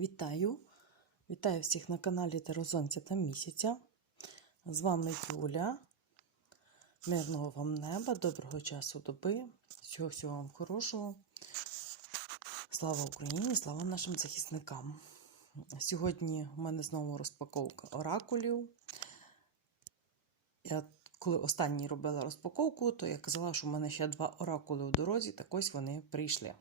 Вітаю! Вітаю всіх на каналі Терозонця та місяця. З вами Юля. Мирного вам неба, доброго часу доби. Всього всього вам хорошого. Слава Україні, слава нашим захисникам. Сьогодні у мене знову розпаковка оракулів. Я коли останній робила розпаковку, то я казала, що в мене ще два оракули в дорозі, так ось вони прийшли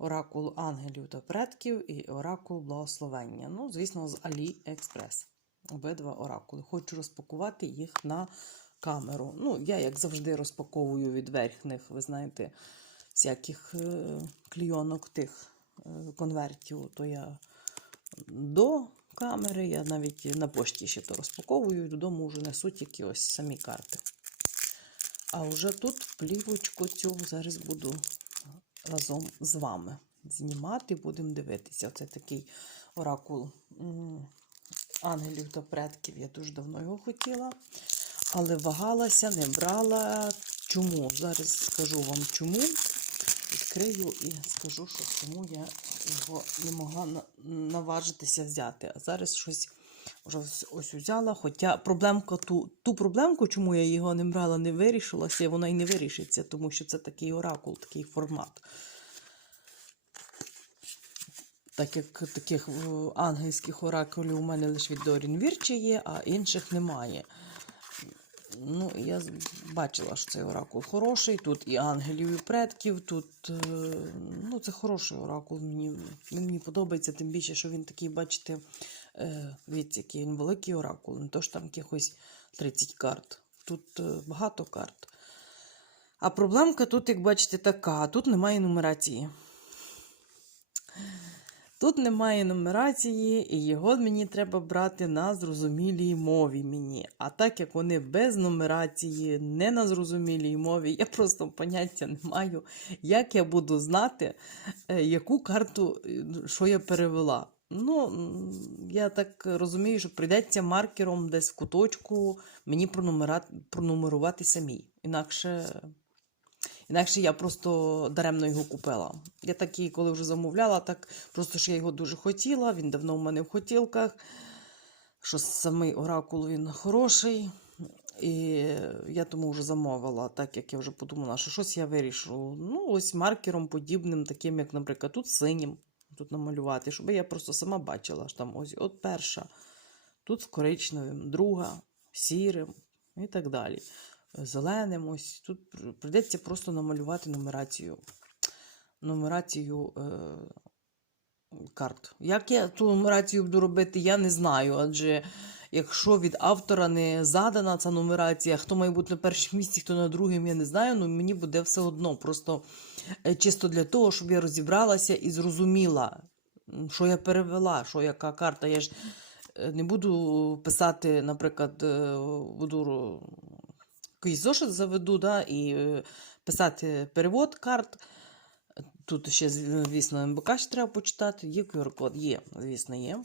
оракул ангелів та предків і оракул благословення. Ну, звісно, з AliExpress. Обидва оракули. Хочу розпакувати їх на камеру. Ну, я, як завжди, розпаковую від верхних, ви знаєте, всяких е, клійонок тих е, конвертів, то я до камери, я навіть на пошті ще то розпаковую, і додому вже несуть тільки самі карти. А вже тут плівочку цю зараз буду разом з вами знімати, будемо дивитися. Це такий оракул ангелів та предків. Я дуже давно його хотіла, але вагалася, не брала. Чому? Зараз скажу вам чому. Відкрию і скажу, що чому я його не могла наважитися взяти. А зараз щось вже ось- ось. Хоча проблемка ту, ту проблемку, чому я його не брала, не вирішилася, вона і не вирішиться, тому що це такий оракул, такий формат. Так як таких е, ангельських оракулів у мене лише від Дорін Вірчі є, а інших немає. Ну, я бачила, що цей оракул хороший. Тут і ангелів, і предків. Тут е, ну, це хороший оракул. Мені, мені подобається, тим більше, що він такий, бачите, е, який він великий оракул. Не то ж там якихось 30 карт. Тут е, багато карт. А проблемка тут, як бачите, така: тут немає нумерації. Тут немає нумерації, і його мені треба брати на зрозумілій мові мені. А так як вони без нумерації, не на зрозумілій мові, я просто поняття не маю, як я буду знати, е, яку карту, е, що я перевела. Ну, я так розумію, що прийдеться маркером десь в куточку мені пронумерувати самій. Інакше Інакше я просто даремно його купила. Я такий, коли вже замовляла, так просто що я його дуже хотіла. Він давно в мене в хотілках. Що самий оракул він хороший. І я тому вже замовила, так як я вже подумала, що щось я вирішу. Ну, ось маркером подібним, таким, як, наприклад, тут синім тут намалювати, щоб я просто сама бачила, що там ось от перша, тут з коричневим, друга, сірим і так далі зеленим. Ось тут пр- прийдеться просто намалювати нумерацію. Нумерацію е, карт. Як я ту нумерацію буду робити, я не знаю. Адже якщо від автора не задана ця нумерація, хто має бути на першому місці, хто на другому, я не знаю, ну мені буде все одно. Просто е, чисто для того, щоб я розібралася і зрозуміла, що я перевела, що яка карта. Я ж е, не буду писати, наприклад, е, буду якийсь зошит заведу, да, і писати перевод карт. Тут ще, звісно, МБК ще треба почитати. Є QR-код, є, звісно, є.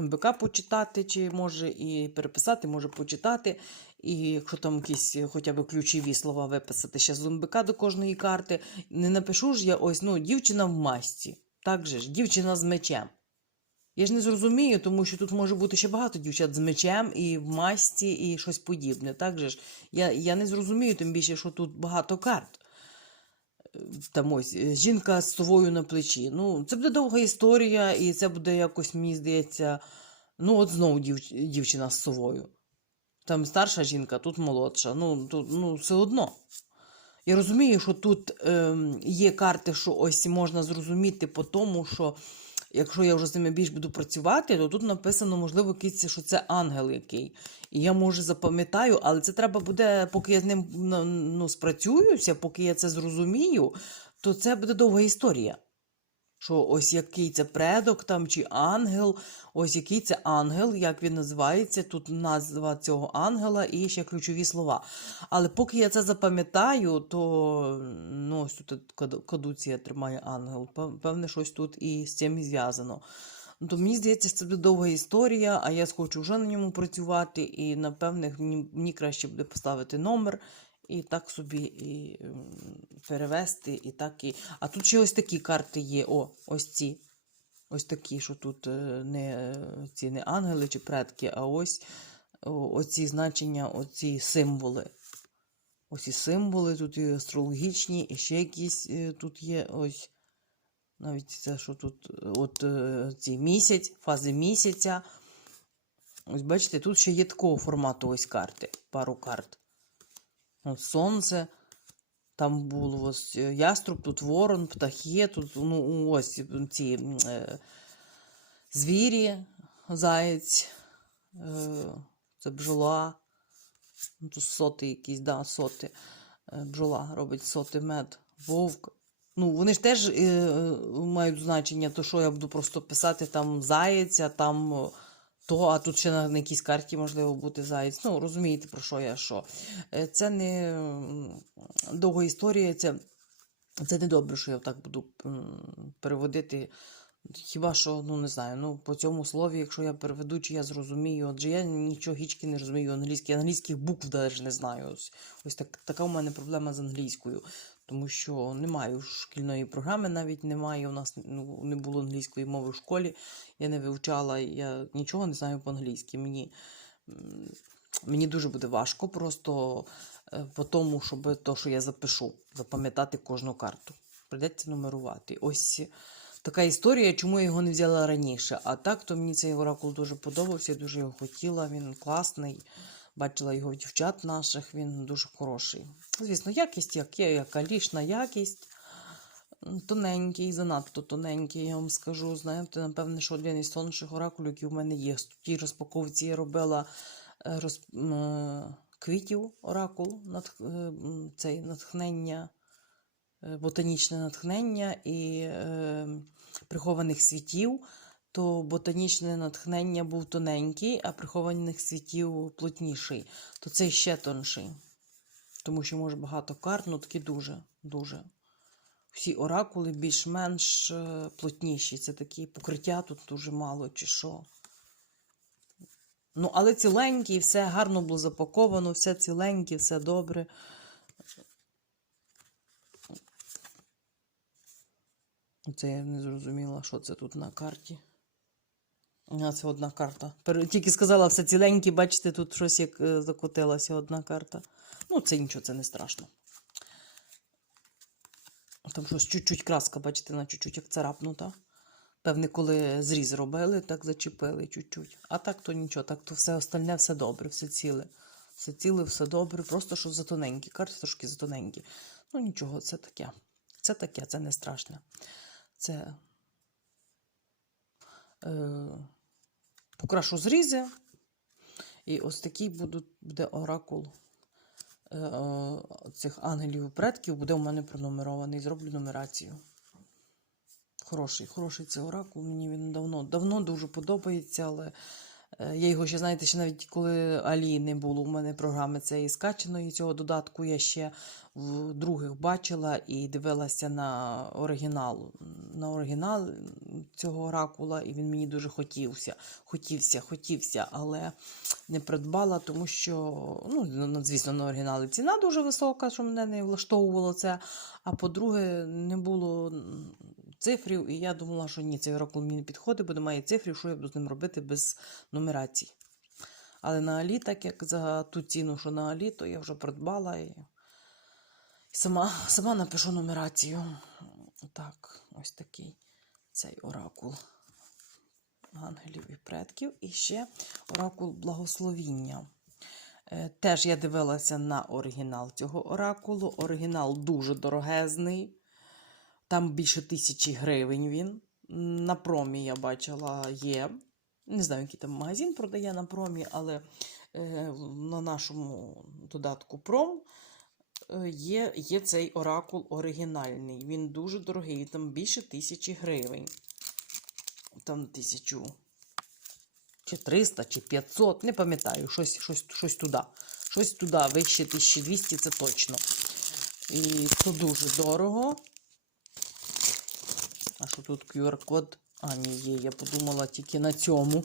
МБК почитати, чи може і переписати, може почитати. І якщо там якісь хоча б ключові слова виписати ще з МБК до кожної карти. Не напишу ж я ось, ну, дівчина в масці. Так же ж, дівчина з мечем. Я ж не зрозумію, тому що тут може бути ще багато дівчат з мечем і в масті, і щось подібне. Так же ж? Я, я не зрозумію, тим більше, що тут багато карт. Е, Там ось е, жінка з совою на плечі. Ну, це буде довга історія, і це буде якось, мені здається, ну, от знову дів, дівчина з совою. Там старша жінка, тут молодша. Ну, тут, ну все одно. Я розумію, що тут ем, є карти, що ось можна зрозуміти по тому, що якщо я вже з ними більш буду працювати, то тут написано, можливо, якийсь, що це ангел який. І я може запам'ятаю, але це треба буде, поки я з ним ну, ну, спрацююся, поки я це зрозумію, то це буде довга історія. Що ось який це предок там чи ангел, ось який це ангел, як він називається, тут назва цього ангела і ще ключові слова. Але поки я це запам'ятаю, то ну, ось тут кадуція тримає ангел. Певне, щось тут і з цим зв'язано. Ну, то мені здається, це буде довга історія, а я схочу вже на ньому працювати, і напевне мені краще буде поставити номер і так собі і, перевести, і так і. А тут ще ось такі карти є. О, ось ці. Ось такі, що тут е, не е, ці не ангели чи предки, а ось оці значення, оці символи. Ось і символи, тут і астрологічні, і ще якісь е, тут є ось. Навіть це, що тут, от ці місяць, фази місяця. Ось бачите, тут ще є такого формату ось карти, пару карт. Сонце, там було ось е, яструб, тут ворон, птахи, тут ну, ось ці е, звірі, заєць, е, це бджола. Ну, тут соти якісь, да, соти. Е, Бджола робить соти мед, вовк. Ну, вони ж теж е, е, мають значення, то що я буду просто писати там заєць, а там о, то, а тут ще на, на якійсь карті можливо бути заєць. Ну, розумієте, про що я що. Е, Це не довга історія, це, це не добре, що я так буду переводити. Хіба що, ну не знаю, ну по цьому слові, якщо я переведу, чи я зрозумію, адже я нічого гічки не розумію англійській, англійських букв навіть не знаю. Ось, ось так, така у мене проблема з англійською, тому що немає шкільної програми, навіть немає. У нас ну, не було англійської мови в школі, я не вивчала, я нічого не знаю по-англійськи. Мені, мені дуже буде важко просто е, по тому, щоб то, що я запишу, запам'ятати кожну карту. Придеться нумерувати. Ось така історія, чому я його не взяла раніше. А так, то мені цей оракул дуже подобався, я дуже його хотіла. Він класний. Бачила його дівчат наших, він дуже хороший. Звісно, якість, як є, як алішна якість. Тоненький, занадто тоненький, я вам скажу. Знаєте, напевне, що один із тонших оракулів, які в мене є. В тій розпаковці я робила е, роз... е, квітів оракул, нат... е, цей натхнення ботанічне натхнення і е, прихованих світів, то ботанічне натхнення був тоненький, а прихованих світів плотніший, то цей ще тонший. Тому що може багато карт, ну такі дуже, дуже. Всі оракули більш-менш е, плотніші. Це такі покриття тут дуже мало, чи що. Ну, але ціленькі, все гарно було запаковано, все ціленьке, все добре. Це я не зрозуміла, що це тут на карті. А, це одна карта. Тільки сказала все ціленьке, бачите, тут щось як е, закотилася одна карта. Ну, це нічого, це не страшно. Там щось чуть-чуть краска, бачите, на чуть-чуть як царапнута. Певне, коли зріз робили, так зачепили чуть-чуть. А так то нічого, так то все остальне, все добре, все ціле. Все ціле, все добре, просто що затоненькі. Карти трошки затоненькі. Ну нічого, це таке. Це таке, це не страшне. Це е, покрашу зрізи. І ось такий буде оракул е, е, цих ангелів і предків, буде у мене пронумерований. Зроблю нумерацію. Хороший, хороший цей оракул. Мені він давно, давно дуже подобається, але е, я його ще, знаєте, ще навіть коли Алі не було у мене програми цієї скачаної цього додатку, я ще в других бачила і дивилася на оригінал. На оригінал цього оракула, і він мені дуже хотівся. Хотівся, хотівся, але не придбала, тому що, ну, звісно, на оригіналі ціна дуже висока, що мене не влаштовувало це. А по-друге, не було цифрів, і я думала, що ні, цей оракул мені не підходить, бо немає цифрів, що я буду з ним робити без нумерацій. Але на Алі, так як за ту ціну, що на Алі, то я вже придбала і сама, сама напишу нумерацію. Так, ось такий цей оракул ангелів і предків. І ще оракул благословіння. Е, Теж я дивилася на оригінал цього оракулу. Оригінал дуже дорогезний. Там більше тисячі гривень він. На промі я бачила є. Не знаю, який там магазин продає на промі, але е, на нашому додатку пром є, є цей оракул оригінальний. Він дуже дорогий, там більше тисячі гривень. Там тисячу чи 300, чи 500, не пам'ятаю, щось, щось, щось туди. Щось туди, вище 1200, це точно. І це дуже дорого. А що тут QR-код? А, ні, є, я подумала тільки на цьому.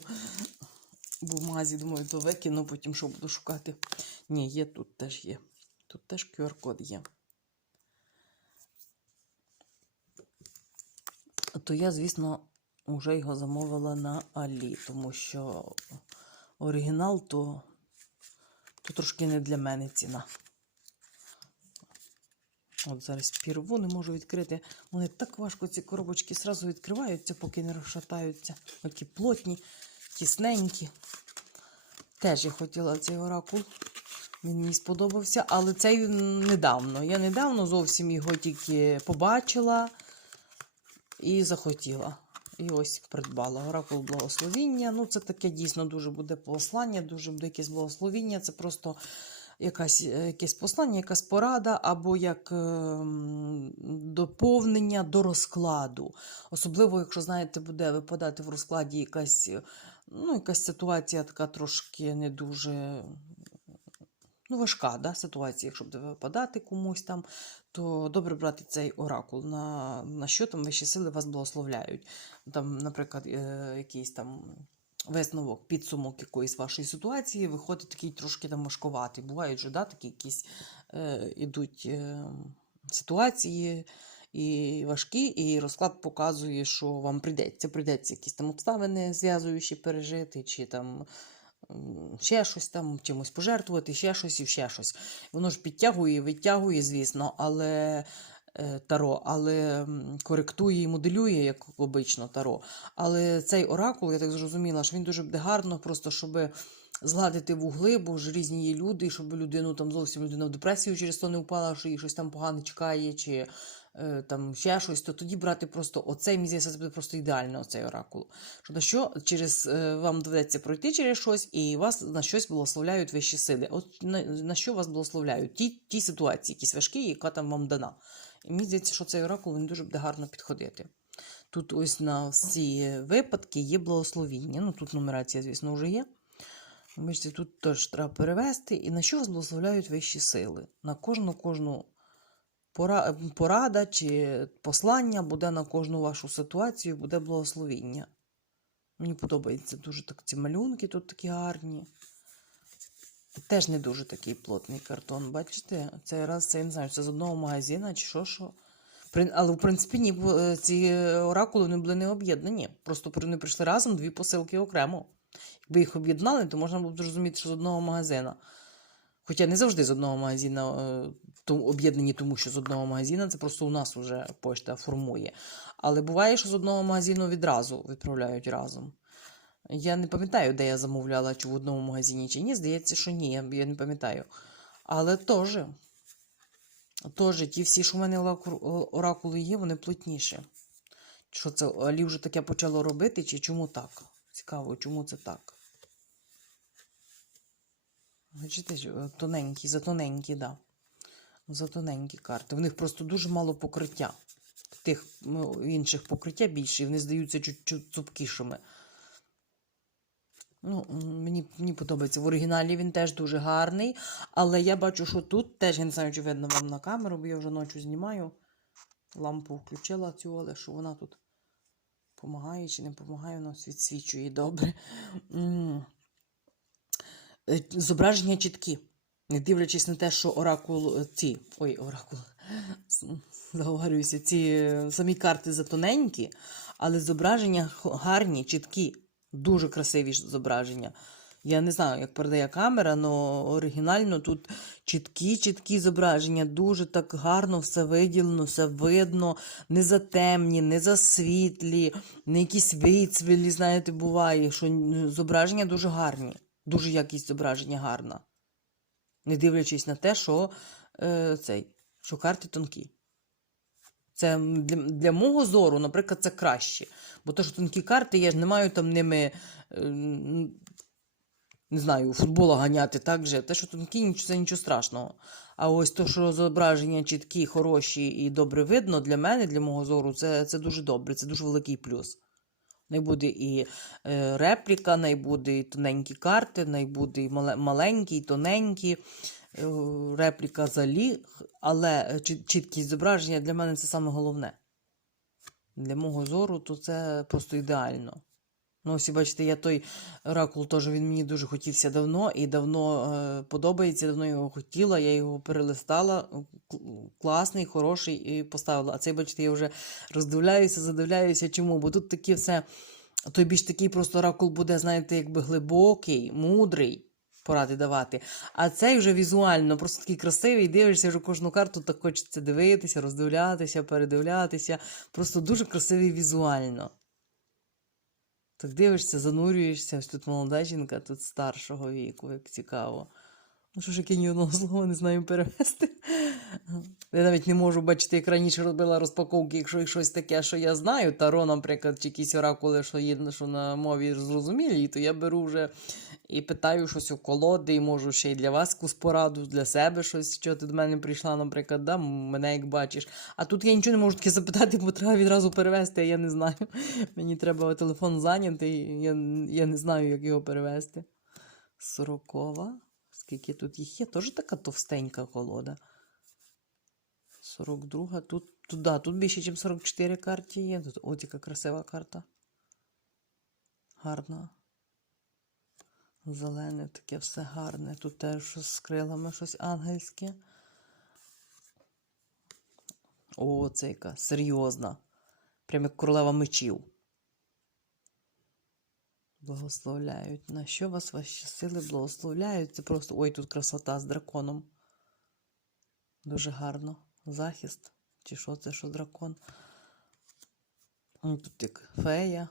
Бумазі, думаю, то викину, потім що буду шукати. Ні, є, тут теж є. Тут теж QR-код є. То я, звісно, вже його замовила на Алі, тому що оригінал то, то трошки не для мене ціна. От зараз пірву не можу відкрити. Вони так важко ці коробочки зразу відкриваються, поки не розшатаються. Оті плотні, тісненькі. Теж я хотіла цей оракул. Він мені сподобався, але цей недавно. Я недавно зовсім його тільки побачила і захотіла. І ось придбала. Оракул благословіння. Ну, це таке дійсно дуже буде послання, дуже буде якесь благословіння. Це просто якась, е, якесь послання, якась порада, або як е, доповнення до розкладу. Особливо, якщо, знаєте, буде випадати в розкладі якась, ну, якась ситуація така трошки не дуже. Ну, важка да, ситуація, якщо буде випадати комусь там, то добре брати цей оракул. На, на що там вищі сили вас благословляють. Там, наприклад, е, якийсь там висновок, підсумок якоїсь вашої ситуації виходить такий трошки там важкуватий. Бувають же да, такі якісь е, ідуть е, ситуації і важкі, і розклад показує, що вам прийдеться, прийдеться якісь там обставини зв'язуючі пережити, чи там ще щось там, чимось пожертвувати, ще щось і ще щось. Воно ж підтягує, відтягує, звісно, але. е, Таро, але коректує і моделює, як обично таро. Але цей оракул, я так зрозуміла, що він дуже буде гарно, просто щоб згладити вугли, бо ж різні є люди, щоб людину там зовсім людина в депресію через то не впала, що їй щось там погано чекає, чи там ще щось, то тоді брати просто оцей здається, це буде просто ідеально, оцей оракул. Що на що через е, вам доведеться пройти через щось, і вас на щось благословляють вищі сили. От на, на що вас благословляють? Ті, ті ситуації, якісь важкі, яка там вам дана. І мені здається, що цей оракул він дуже буде гарно підходити. Тут ось на всі випадки є благословіння. Ну, тут нумерація, звісно, вже є. Бачите, тут теж треба перевести. І на що вас благословляють вищі сили? На кожну кожну порада чи послання буде на кожну вашу ситуацію, буде благословіння. Мені подобається дуже так ці малюнки тут такі гарні. Теж не дуже такий плотний картон. Бачите? Цей раз це я не знаю, це з одного магазина чи що що. Але в принципі ні, е, ці оракули вони були не об'єднані. Просто вони прийшли разом дві посилки окремо. Якби їх об'єднали, то можна було б зрозуміти, що з одного магазина. Хоча не завжди з одного магазина е, об'єднані, тому що з одного магазина це просто у нас вже пошта формує. Але буває, що з одного магазину відразу відправляють разом. Я не пам'ятаю, де я замовляла, чи в одному магазині, чи ні. Здається, що ні, я не пам'ятаю. Але теж, теж ті всі, що в мене оракули є, вони плотніші. Що це Алі вже таке почало робити, чи чому так? Цікаво, чому це так? Бачите, е, тоненькі, затоненькі, да. Затоненькі карти. В них просто дуже мало покриття. Тих ну, інших покриття більше, і вони здаються чуть-чуть цупкішими. Ну, мені, мені подобається. В оригіналі він теж дуже гарний, але я бачу, що тут теж, я не знаю, чи видно вам на камеру, бо я вже ночі знімаю. Лампу включила цю, але що вона тут допомагає чи не допомагає, вона відсвічує добре. Зображення чіткі. Не дивлячись на те, що оракул е, ці. Ой, оракул. Заговорююся, ці е, самі карти затоненькі, але зображення гарні, чіткі, дуже красиві зображення. Я не знаю, як передає камера, але оригінально тут чіткі, чіткі зображення, дуже так гарно все виділено, все видно, не затемні, не засвітлі, не якісь вицвілі, знаєте, буває, що зображення дуже гарні, дуже якість зображення гарна. Не дивлячись на те, що, е, цей, що карти тонкі. Це для, для мого зору, наприклад, це краще. Бо то, що тонкі карти, я ж не маю там ними, е, не знаю, футбола ганяти так же. Те, що тонкі, це нічого страшного. А ось то, що зображення чіткі, хороші і добре видно, для мене, для мого зору, це, це дуже добре, це дуже великий плюс. Не буде і е, репліка, не і тоненькі карти, не і маленькі, і тоненькі. Е, репліка залі, але е, чіткість зображення для мене це саме головне. Для мого зору, то це просто ідеально. Ну, ось бачите, я той оракул теж він мені дуже хотівся давно і давно е, подобається, давно його хотіла. Я його перелистала. Класний, хороший і поставила. А цей, бачите, я вже роздивляюся, задивляюся. Чому? Бо тут такі все. Той більш такий просто оракул буде, знаєте, якби глибокий, мудрий. Поради давати. А цей вже візуально, просто такий красивий, дивишся вже кожну карту, так хочеться дивитися, роздивлятися, передивлятися. Просто дуже красивий візуально. Так дивишся, занурюєшся, ось тут молода жінка, тут старшого віку, як цікаво. Ну що ж, я ні одного слова не знаю перевести. Я навіть не можу бачити, як раніше робила розпаковки, якщо щось таке, що я знаю, таро, наприклад, чи якісь оракули, що є що на мові зрозумілі, то я беру вже і питаю щось у колоди, і можу ще й для вас якусь пораду, для себе щось, що ти до мене прийшла, наприклад, да, мене як бачиш. А тут я нічого не можу таке запитати, бо треба відразу перевести, а я не знаю. Мені треба телефон зайнятий, я, я не знаю, як його перевести. Сорокова. Скільки тут їх є? Теж така товстенька колода. 42. Тут, тут, да, тут більше, ніж 44 карті є. Тут от яка красива карта. Гарна. Зелене, таке все гарне. Тут теж з крилами, щось ангельське. О, це яка серйозна. Прям як королева мечів. Благословляють. На що вас ваші сили благословляють? Це просто. Ой, тут красота з драконом. Дуже гарно. Захист. Чи що це, що дракон? Тут як фея.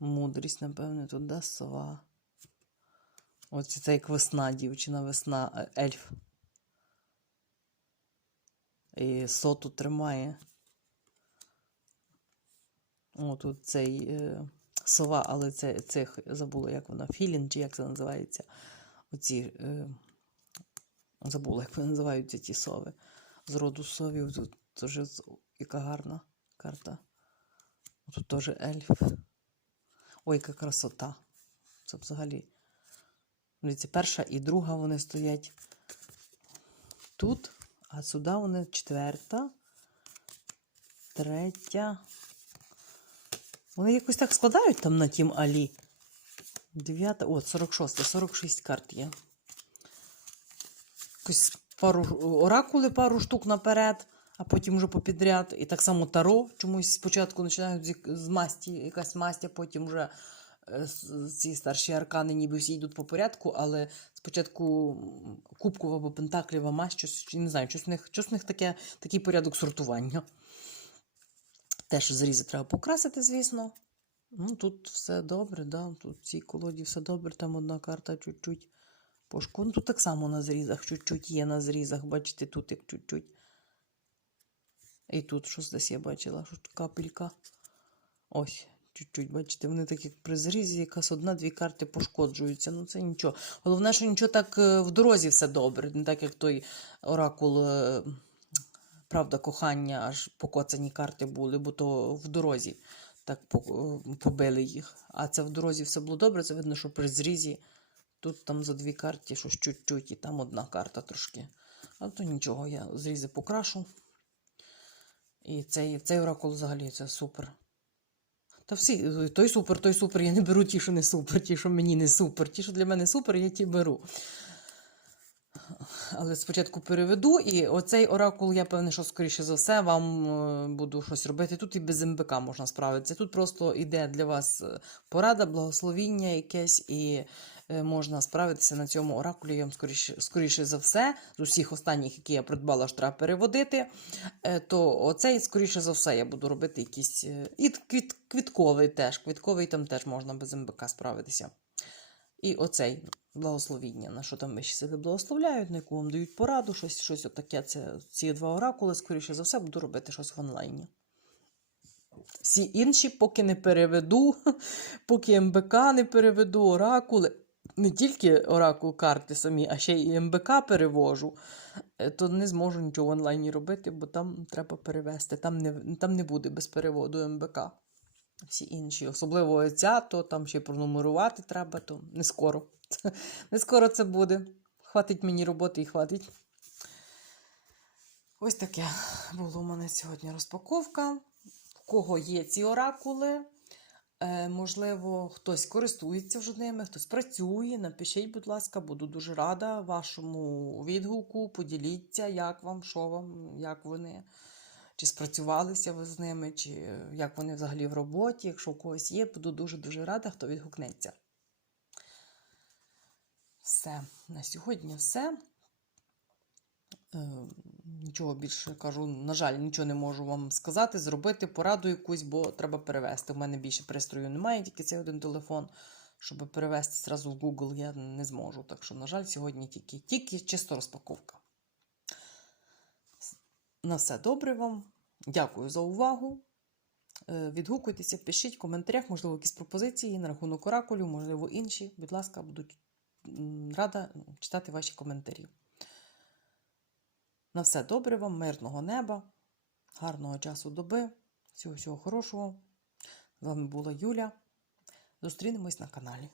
Мудрість, напевне, тут да, сова. Ось це як весна, дівчина, весна, е, ельф. І соту тримає. О, тут цей е, сова, але це цих забула, як вона, філін, чи як це називається. Оці е, забула, як вони називаються ті сови. З роду совів. Тут теж яка гарна карта. Тут теж ельф. Ой, яка красота. Це взагалі. Дивіться, перша і друга вони стоять тут, а сюди вони четверта, третя. Вони якось так складають там на тім алі. Дев'ята, от, 46, 46 карт є. Якось пару оракули, пару штук наперед, а потім вже попідряд. І так само таро. Чомусь спочатку починають з, масті, якась масть, а потім вже е, ці старші аркани ніби всі йдуть по порядку, але спочатку кубкова або пентаклєва масть, щось, не знаю, щось в них, щось в них таке, такий порядок сортування. Теж зрізи треба покрасити, звісно. Ну, тут все добре, да. Тут в цій колоді все добре, там одна карта чуть-чуть пошкоджена. Ну, тут так само на зрізах, чуть-чуть є на зрізах, бачите, тут як чуть-чуть. І тут щось десь я бачила, що капелька. Ось, чуть-чуть, бачите, вони так як при зрізі, якась одна-дві карти пошкоджуються. Ну, це нічого. Головне, що нічого так е, в дорозі все добре, не так як той оракул. Правда, кохання, аж покоцані карти були, бо то в дорозі так е, побили їх. А це в дорозі все було добре. Це видно, що при зрізі тут там за дві карти щось чуть-чуть, і там одна карта трошки. Але то нічого, я зрізи покрашу. І цей, цей оракул взагалі це супер. Та всі, той супер, той супер. Я не беру ті, що не супер, ті, що мені не супер. Ті, що для мене супер, я ті беру. Але спочатку переведу, і оцей оракул, я певне, що скоріше за все вам е, буду щось робити. Тут і без МБК можна справитися. Тут просто йде для вас е, порада, благословіння якесь, і е, можна справитися на цьому оракулі. Я вам скоріше, скоріше за все, з усіх останніх, які я придбала, що треба переводити, то оцей, скоріше за все, я буду робити якісь. е, І квіт, квітковий теж. Квітковий там теж можна без МБК справитися. І оцей благословіння, на що там вищі сили благословляють, на яку вам дають пораду, щось, щось отаке. Це ці два оракули, скоріше за все, буду робити щось в онлайні. Всі інші, поки не переведу, поки МБК не переведу, оракули, не тільки оракул карти самі, а ще й МБК перевожу, е, то не зможу нічого в онлайні робити, бо там треба перевести. Там не, там не буде без переводу МБК. Всі інші, особливо ця, то там ще пронумерувати треба, то не скоро. Не скоро це буде. Хватить мені роботи і хватить. Ось таке було у мене сьогодні розпаковка. В кого є ці оракули, Е, можливо, хтось користується вже ними, хтось працює. Напишіть, будь ласка, буду дуже рада вашому відгуку. Поділіться, як вам, що вам, як вони, чи спрацювалися ви з ними, чи як вони взагалі в роботі. Якщо у когось є, буду дуже-дуже рада, хто відгукнеться. Все, на сьогодні все. Е, Нічого більше кажу, на жаль, нічого не можу вам сказати, зробити пораду якусь, бо треба перевести. У мене більше пристрою немає, тільки цей один телефон. Щоб перевести зразу в Google, я не зможу. Так що, на жаль, сьогодні тільки, тільки чисто розпаковка. На все добре вам. Дякую за увагу. Е, Відгукуйтеся, пишіть в коментарях, можливо, якісь пропозиції на рахунок оракулів, можливо, інші. Будь ласка, буду м, рада читати ваші коментарі. На все добре вам, мирного неба, гарного часу доби, всього всього хорошого. З вами була Юля. Зустрінемось на каналі.